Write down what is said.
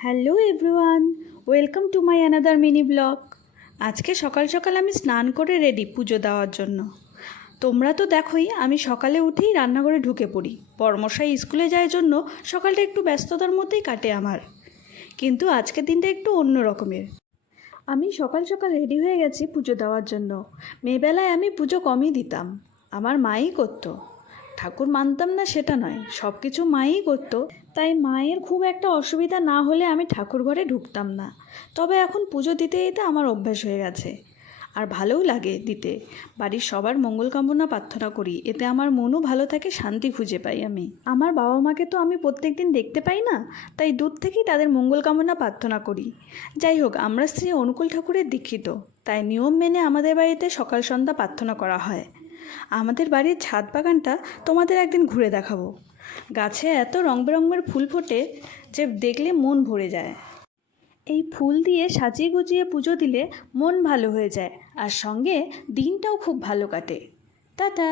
Hello everyone, welcome to my another mini blog. আজকে সকাল সকাল আমি স্নান করে রেডি পুজো দেওয়ার জন্য। তোমরা তো দেখোই, আমি সকালে উঠেই রান্নাঘরে ঢুকে পড়ি। বর্মশাই স্কুলে যায় জন্য সকালটা একটু ব্যস্ততার মধ্যেই কাটে আমার। কিন্তু আজকের দিনটা একটু অন্য রকমের। আমি সকাল সকাল রেডি হয়ে গেছি পুজো দেওয়ার জন্য। মেয়েবেলায় আমি পুজো কমই দিতাম। আমার মাই করতো। ঠাকুর মানতাম না সেটা নয় সব কিছু মাই করতো। তাই মায়ের খুব একটা অসুবিধা না হলে আমি ঠাকুর ঘরে ঢুকতাম না। তবে এখন পুজো দিতে দিতে আমার অভ্যাস হয়ে গেছে। আর ভালোও লাগে দিতে। বাড়ির সবার মঙ্গল কামনা প্রার্থনা করি। এতে আমার মনও ভালো থাকে, শান্তি খুঁজে পাই আমি। আমার বাবা মাকে তো আমি প্রত্যেক দিন দেখতে পাই না, তাই দূর থেকেই তাদের মঙ্গল কামনা প্রার্থনা করি। যাই হোক, আমরা শ্রী অনুকূল ঠাকুরের দীক্ষিত। তাই নিয়ম মেনে আমাদের বাড়িতে সকাল সন্ধ্যা প্রার্থনা করা হয়। আমাদের বাড়ির ছাদ বাগানটা তোমাদের একদিন ঘুরে দেখাবো। গাছে এত রং বেরঙের ফুল ফোটে যে দেখলে মন ভরে যায়। এই ফুল দিয়ে সাজিয়ে গুজিয়ে পুজো দিলে মন ভালো হয়ে যায়, আর সঙ্গে দিনটাও খুব ভালো কাটে। টাটা!